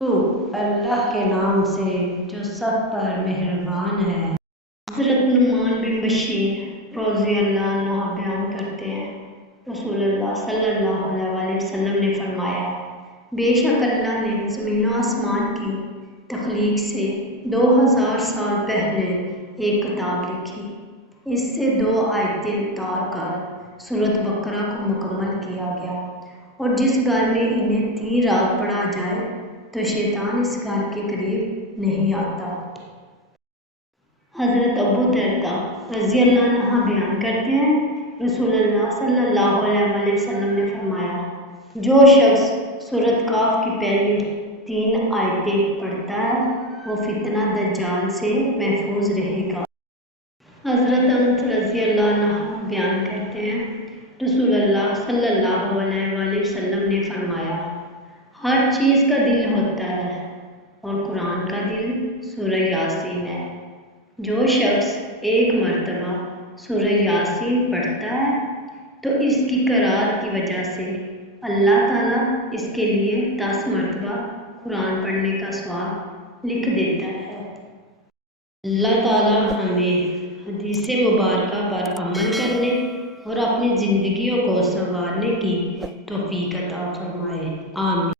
تو اللہ کے نام سے جو سب پر مہربان ہے۔ حضرت نعمان بن بشیر رضی اللہ عنہ بیان کرتے ہیں، رسول اللہ صلی اللہ علیہ وسلم نے فرمایا، بے شک اللہ نے زمین و آسمان کی تخلیق سے 2000 سال پہلے ایک کتاب لکھی۔ اس سے 2 آیتیں اتار کر سورۃ بقرہ کو مکمل کیا گیا، اور جس گھر میں انہیں 3 رات پڑھا جائے تو شیطان اس گھر کے قریب نہیں آتا۔ حضرت ابو درداء رضی اللہ عنہ بیان کرتے ہیں، رسول اللہ صلی اللہ علیہ وسلم نے فرمایا، جو شخص سورۃ کاف کی پہلی 3 آیتیں پڑھتا ہے وہ فتنہ دجال سے محفوظ رہے گا۔ حضرت انس رضی اللہ عنہ بیان کرتے ہیں، رسول اللہ صلی اللہ علیہ وسلم نے فرمایا، ہر چیز کا دل ہوتا ہے اور قرآن کا دل سورہ یاسین ہے۔ جو شخص 1 مرتبہ سورہ یاسین پڑھتا ہے تو اس کی قرأت کی وجہ سے اللہ تعالیٰ اس کے لیے 10 مرتبہ قرآن پڑھنے کا ثواب لکھ دیتا ہے۔ اللہ تعالیٰ ہمیں حدیث مبارکہ پر عمل کرنے اور اپنی زندگیوں کو سنوارنے کی توفیق عطا فرمائے، آمین۔